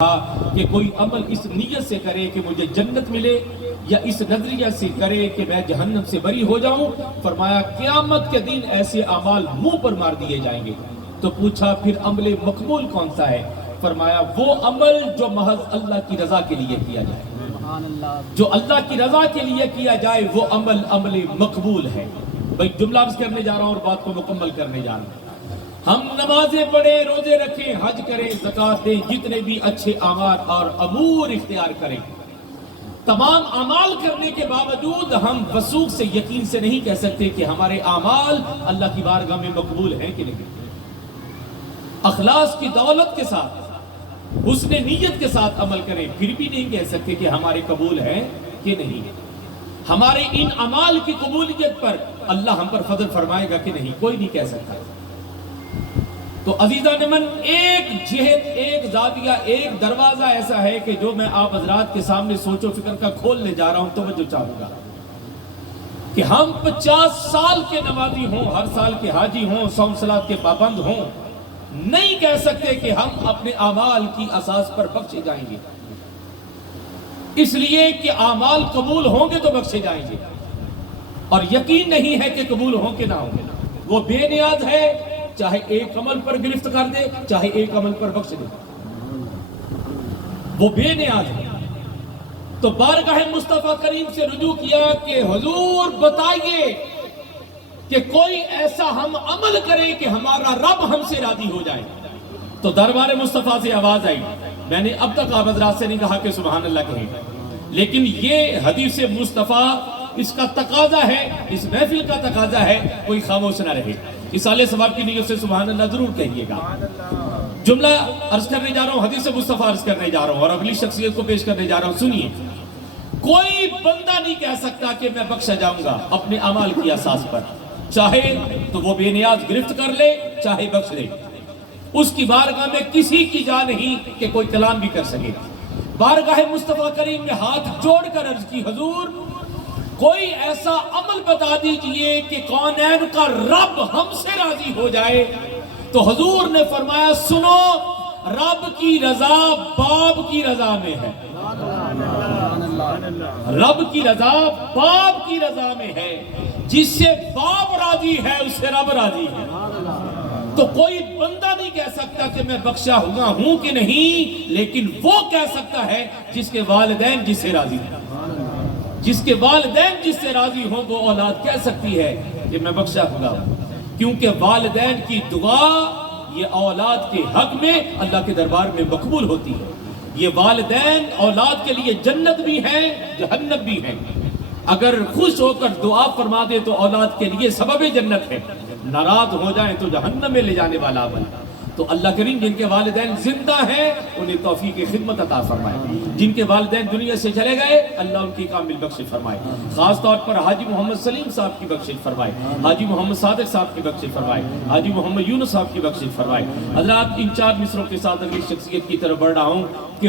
کہ کوئی عمل اس نیت سے کرے کہ مجھے جنت ملے یا اس نظریہ سے کرے کہ میں جہنم سے بری ہو جاؤں. فرمایا قیامت کے دن ایسے اعمال منہ پر مار دیے جائیں گے. تو پوچھا پھر عمل مقبول کون سا ہے؟ فرمایا وہ عمل جو محض اللہ کی رضا کے لیے کیا جائے. جو اللہ کی رضا کے لیے کیا جائے وہ عمل مقبول ہے. بھائی جملہ عرض کرنے جا رہا ہوں اور بات کو مکمل کرنے جا رہا ہوں. ہم نمازیں پڑھیں، روزے رکھیں، حج کریں، زکوٰۃ دیں، جتنے بھی اچھے اعمال اور امور اختیار کریں، تمام اعمال کرنے کے باوجود ہم وثوق سے یقین سے نہیں کہہ سکتے کہ ہمارے اعمال اللہ کی بارگاہ میں مقبول ہیں کہ نہیں. اخلاص کی دولت کے ساتھ، حسن نیت کے ساتھ عمل کریں، پھر بھی نہیں کہہ سکتے کہ ہمارے قبول ہیں کہ نہیں. ہمارے ان اعمال کی قبولیت پر اللہ ہم پر فضل فرمائے گا کہ نہیں، کوئی نہیں کہہ سکتا. تو عزیزان من، ایک جہت، ایک زاویہ، ایک دروازہ ایسا ہے کہ جو میں آپ حضرات کے سامنے سوچ و فکر کا کھولنے جا رہا ہوں. توجہ چاہوں گا کہ ہم 50 سال کے نمازی ہوں، ہر سال کے حاجی ہوں، صوم صلات کے پابند ہوں، نہیں کہہ سکتے کہ ہم اپنے اعمال کی اساس پر بخشے جائیں گے. اس لیے کہ اعمال قبول ہوں گے تو بخشے جائیں گے، اور یقین نہیں ہے کہ قبول ہوں کہ نہ ہوں گے. وہ بے نیاز ہے، چاہے ایک عمل پر گرفت کر دے، چاہے ایک عمل پر بخش دے. وہ بے نیاز ہے. تو بارگاہ مصطفیٰ کریم سے رجوع کیا کہ حضور بتائیے کہ کوئی ایسا ہم عمل کریں کہ ہمارا رب ہم سے راضی ہو جائے. تو دربار مصطفیٰ سے آواز آئی. میں نے اب تک آپ حضرات سے نہیں کہا کہ سبحان اللہ کہیں، لیکن یہ حدیث مصطفیٰ اس کا تقاضا ہے، اس محفل کا تقاضا ہے، کوئی خاموش نہ رہے. اصالِ ثواب کی نیت سے سبحان اللہ ضرور کہیے گا. جملہ عرض کرنے جا رہا ہوں، حدیث مصطفیٰ عرض کرنے جا رہا ہوں اور اگلی شخصیت کو پیش کرنے جا رہا ہوں. سنیے، کوئی بندہ نہیں کہہ سکتا کہ میں بخشا جاؤں گا اپنے اعمال کی اساس پر. چاہے تو وہ بے نیاز گرفت کر لے، چاہے بخش لے. اس کی بارگاہ میں کسی کی جا نہیں کہ کوئی کلام بھی کر سکے. بارگاہ مصطفیٰ کریم نے ہاتھ جوڑ کر عرض کی، حضور کوئی ایسا عمل بتا دیجئے کہ کونین کا رب ہم سے راضی ہو جائے. تو حضور نے فرمایا، سنو، رب کی رضا باپ کی رضا میں ہے. رب کی رضا باپ کی رضا میں ہے. جس سے باپ راضی ہے اس سے رب راضی ہے. تو کوئی بندہ نہیں کہہ سکتا کہ میں بخشا ہوا ہوں کہ نہیں، لیکن وہ کہہ سکتا ہے جس کے والدین جس سے راضی ہیں. جس کے والدین جس سے راضی ہوں وہ اولاد کہہ سکتی ہے کہ میں بخشا ہوا ہوں. کیونکہ والدین کی دعا یہ اولاد کے حق میں اللہ کے دربار میں مقبول ہوتی ہے. یہ والدین اولاد کے لیے جنت بھی ہیں، جہنم بھی ہیں. اگر خوش ہو کر دعا فرما دے تو اولاد کے لیے سبب جنت ہے، ناراض ہو جائیں تو جہنم میں لے جانے والا عمل. تو اللہ کریم جن کے والدین زندہ ہیں انہیں توفیق خدمت عطا فرمائے. جن کے والدین دنیا سے چلے گئے اللہ ان کی کامل بخشش فرمائے. خاص طور پر حاجی محمد سلیم صاحب کی بخشش فرمائے، حاجی محمد صادق صاحب کی بخشش فرمائے، حاجی محمد یونس صاحب کی بخشش فرمائے. حضرات ان 4 مصروں کے ساتھ اگلی شخصیت کی طرف بڑھ رہا ہوں کہ